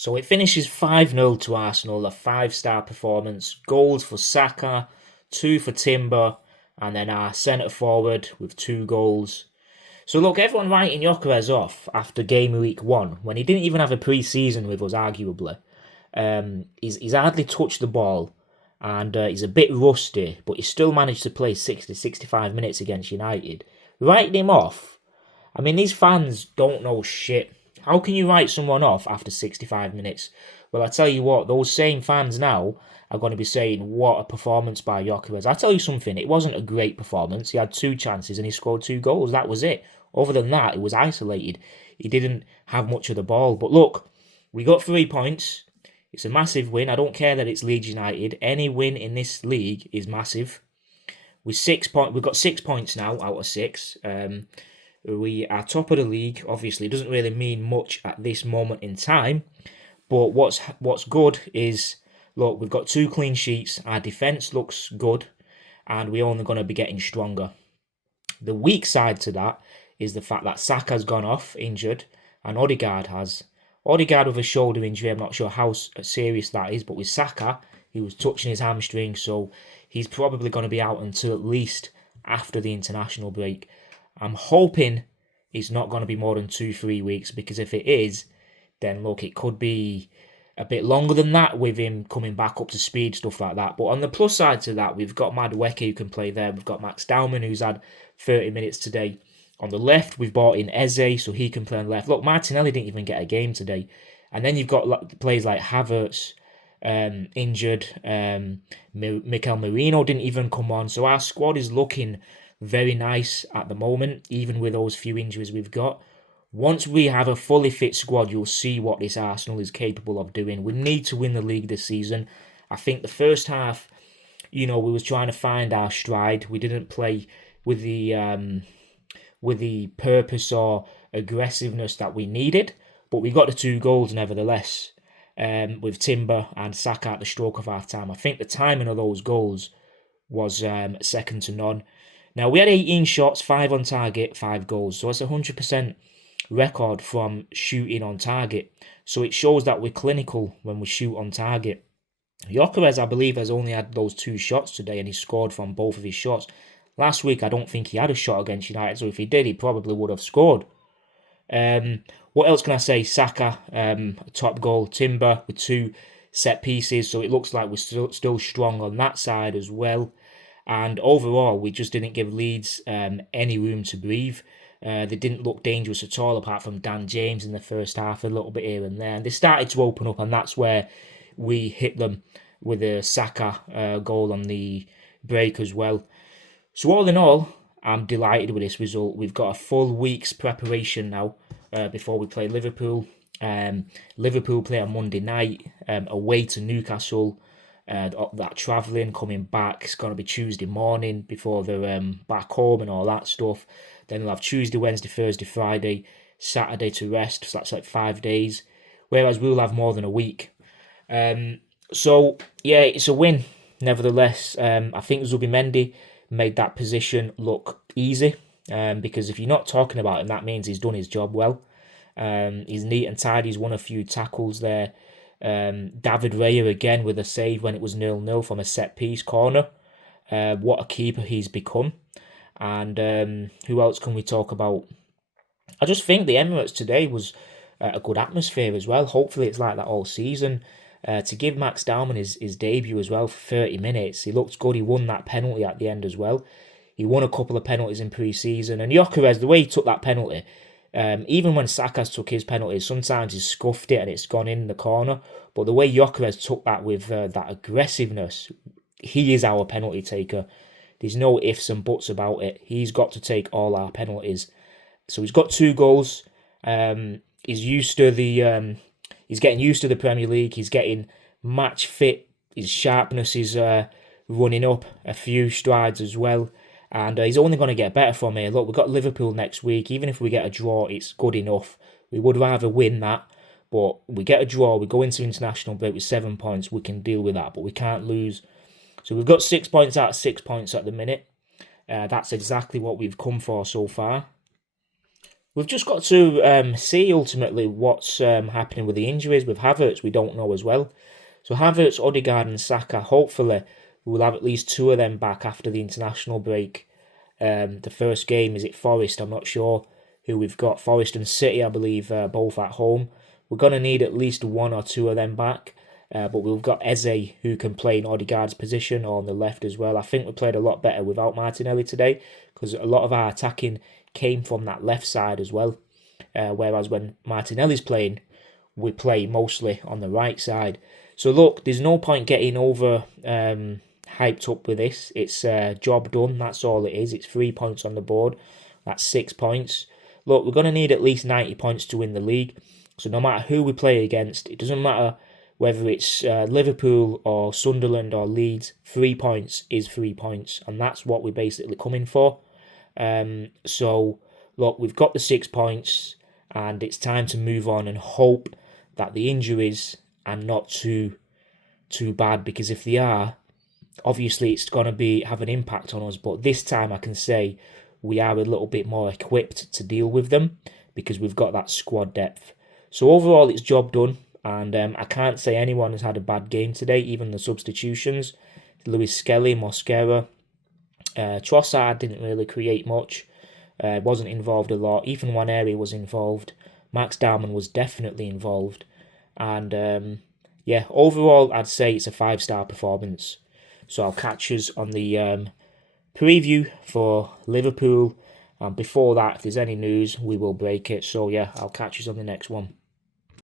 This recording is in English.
So it finishes 5-0 to Arsenal, a five-star performance. Goals for Saka, two for Timber, and then our centre forward with two goals. So look, everyone writing Gyökeres off after game week 1, when he didn't even have a pre-season with us, arguably. He's hardly touched the ball, and he's a bit rusty, but he still managed to play 60-65 minutes against United. Writing him off, I mean, these fans don't know shit. How can you write someone off after 65 minutes? Well, I tell you what, those same fans now are going to be saying, what a performance by Gyökeres. I tell you something, it wasn't a great performance. He had two chances and he scored two goals. That was it. Other than that, it was isolated. He didn't have much of the ball. But look, we got 3 points. It's a massive win. I don't care that it's Leeds United. Any win in this league is massive. We've got 6 points now out of 6. We are top of the league. Obviously, it doesn't really mean much at this moment in time. But what's good is, look, we've got 2 clean sheets. Our defence looks good, and we're only going to be getting stronger. The weak side to that is the fact that Saka's gone off injured, and Odegaard has. Odegaard with a shoulder injury, I'm not sure how serious that is, but with Saka, he was touching his hamstring, so he's probably going to be out until at least after the international break. I'm hoping it's not going to be more than 2-3 weeks, because if it is, then look, it could be a bit longer than that with him coming back up to speed, stuff like that. But on the plus side to that, we've got Madueke who can play there. We've got Max Dowman who's had 30 minutes today. On the left, we've brought in Eze so he can play on the left. Look, Martinelli didn't even get a game today. And then you've got players like Havertz, injured. Mikel Merino didn't even come on. So our squad is looking very nice at the moment, even with those few injuries we've got. Once we have a fully fit squad, you'll see what this Arsenal is capable of doing. We need to win the league this season. I think the first half, we was trying to find our stride. We didn't play with the purpose or aggressiveness that we needed, but we got the 2 goals nevertheless, with Timber and Saka at the stroke of half time. I think the timing of those goals was second to none. Now, we had 18 shots, 5 on target, 5 goals, so it's a 100% record from shooting on target. So it shows that we're clinical when we shoot on target. Gyökeres, I believe, has only had those 2 shots today, and he scored from both of his shots. Last week, I don't think he had a shot against United, so if he did, he probably would have scored. What else can I say? Saka, top goal. Timber with 2 set pieces, so it looks like we're still strong on that side as well. And overall, we just didn't give Leeds any room to breathe. They didn't look dangerous at all, apart from Dan James in the first half, a little bit here and there. And they started to open up, and that's where we hit them with a Saka goal on the break as well. So all in all, I'm delighted with this result. We've got a full week's preparation now before we play Liverpool. Liverpool play on Monday night away to Newcastle. That travelling, coming back, it's going to be Tuesday morning before they're back home and all that stuff. Then they'll have Tuesday, Wednesday, Thursday, Friday, Saturday to rest. So that's like 5 days. Whereas we'll have more than a week. So, yeah, it's a win, nevertheless. I think Zubimendi made that position look easy, because if you're not talking about him, that means he's done his job well. He's neat and tidy. He's won a few tackles there. David Raya again with a save when it was 0-0 from a set-piece corner. What a keeper he's become. And who else can we talk about? I just think the Emirates today was a good atmosphere as well. Hopefully it's like that all season. To give Max Dowman his debut as well for 30 minutes, he looked good. He won that penalty at the end as well. He won a couple of penalties in pre-season. And Gyökeres, the way he took that penalty, even when Saka's took his penalties, sometimes he's scuffed it and it's gone in the corner. But the way Gyökeres took that with that aggressiveness, he is our penalty taker. There's no ifs and buts about it. He's got to take all our penalties. So he's got 2 goals. He's used to the... He's getting used to the Premier League. He's getting match fit. His sharpness is running up a few strides as well. And he's only going to get better from here. Look, we've got Liverpool next week. Even if we get a draw, it's good enough. We would rather win that. But we get a draw. We go into international break with 7 points. We can deal with that. But we can't lose. So we've got 6 points out of 6 points at the minute. That's exactly what we've come for so far. We've just got to see ultimately what's happening with the injuries. With Havertz, we don't know as well. So Havertz, Odegaard and Saka, hopefully we'll have at least two of them back after the international break. The first game is at Forest. I'm not sure who we've got. Forest and City, I believe, both at home. We're going to need at least one or two of them back. But we've got Eze who can play in Odegaard's position or on the left as well. I think we played a lot better without Martinelli today because a lot of our attacking came from that left side as well. Whereas when Martinelli's playing, we play mostly on the right side. So look, there's no point getting over hyped up with this. It's job done. That's all it is. It's 3 points on the board. That's 6 points. Look, we're going to need at least 90 points to win the league. So no matter who we play against, it doesn't matter whether it's Liverpool or Sunderland or Leeds, 3 points is 3 points. And that's what we're basically coming for. So, look, we've got the 6 points and it's time to move on and hope that the injuries are not too bad, because if they are, obviously it's going to have an impact on us. But this time I can say we are a little bit more equipped to deal with them because we've got that squad depth. So overall, it's job done. And I can't say anyone has had a bad game today, even the substitutions. Lewis Skelly, Mosquera, Trossard didn't really create much, wasn't involved a lot. Ethan Nwaneri was involved. Max Darman was definitely involved. And yeah, overall, I'd say it's a 5-star performance. So I'll catch us on the preview for Liverpool. And before that, if there's any news, we will break it. So yeah, I'll catch us on the next one.